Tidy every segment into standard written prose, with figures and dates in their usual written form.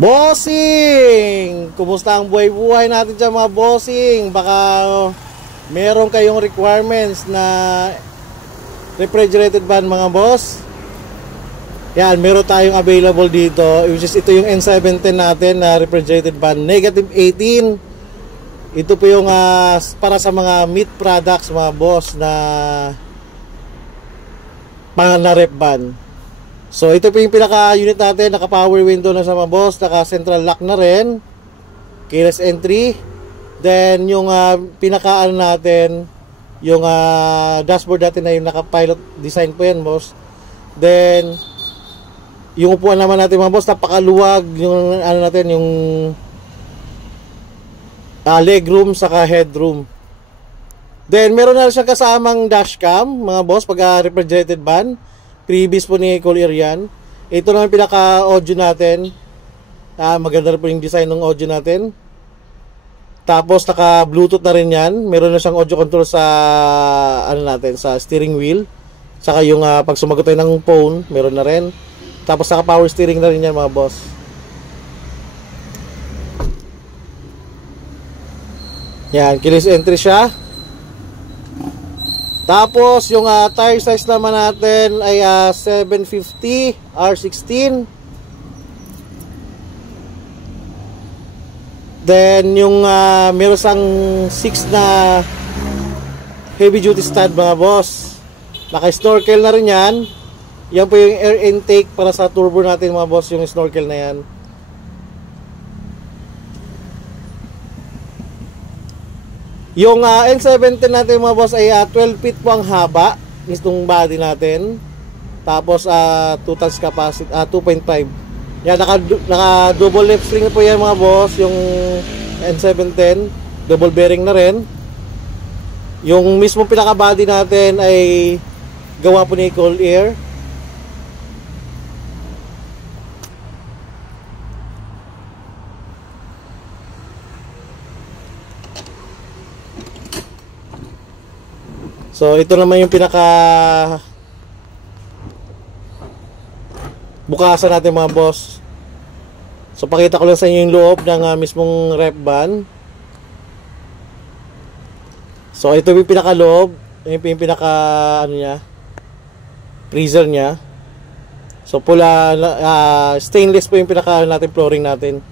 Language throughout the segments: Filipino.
Bossing! Kumusta ang buhay-buhay natin dyan mga bossing? Baka meron kayong requirements na refrigerated van mga boss. Yan, meron tayong available dito, which is ito yung N710 natin na refrigerated van, negative 18. Ito po yung para sa mga meat products mga boss na rep van. So ito po yung pinaka-unit natin, naka-power window na sa mga boss, naka-central lock na rin, keyless entry. Then yung pinaka-ano natin, yung dashboard natin na yung naka-pilot design po yan boss. Then yung upuan naman natin mga boss, napakaluwag yung ano natin, yung legroom saka headroom. Then meron na siyang kasamang dashcam mga boss pag refrigerated van. Previous po ni Collier yan. Ito naman pinaka-audio natin. Maganda rin po yung design ng audio natin. Tapos naka-bluetooth na rin yan. Meron na siyang audio control sa ano natin, sa steering wheel. Saka yung pag sumagot tayo ng phone, meron na rin. Tapos naka-power steering na rin yan mga boss. Yan, keyless entry siya. Tapos yung tire size naman natin ay 750 R16. Then yung meron sang 6 na heavy duty stud mga boss. Naka-snorkel na rin yan. Yan po yung air intake para sa turbo natin mga boss, yung snorkel na yan. Yung N710 natin mga boss ay 12 feet po ang haba nitong body natin. Tapos total capacity 2.5. Yan, naka double left spring po yan mga boss, yung N710, double bearing na rin. Yung mismo pinaka body natin ay gawa po ni Collier. So ito naman yung pinaka bukasan natin mga boss. So pakita ko lang sa inyo yung loob ng mismong rep van. So ito yung pinaka loob, yung pinaka ano niya, freezer niya. So pula stainless po yung pinaka natin flooring natin.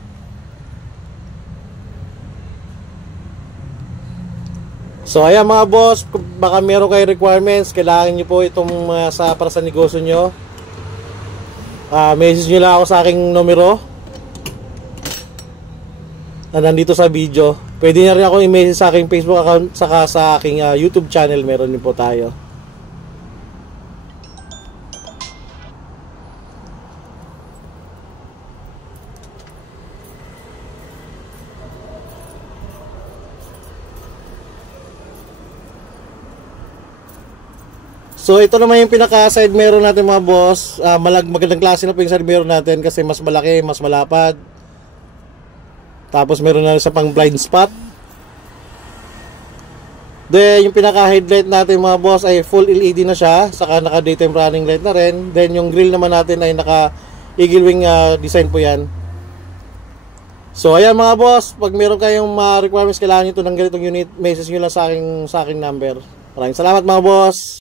So ayan mga boss, baka meron kayo requirements, kailangan nyo po itong para sa negosyo nyo. Message nyo lang ako sa aking numero na nandito sa video. Pwede na rin ako i-message sa aking Facebook account, saka sa aking YouTube channel, meron din po tayo. So ito naman yung pinaka side mirror natin mga boss. Magandang klase na po yung side mirror natin kasi mas malaki, mas malapad. Tapos meron na sa pang blind spot. Then yung pinaka headlight natin mga boss ay full LED na siya, saka naka daytime running light na rin. Then yung grill naman natin ay naka eagle wing design po yan. So ayan mga boss, pag meron kayong requirements, kailangan nyo ito ng ganitong unit, message nyo lang sa aking number. Maraming salamat mga boss.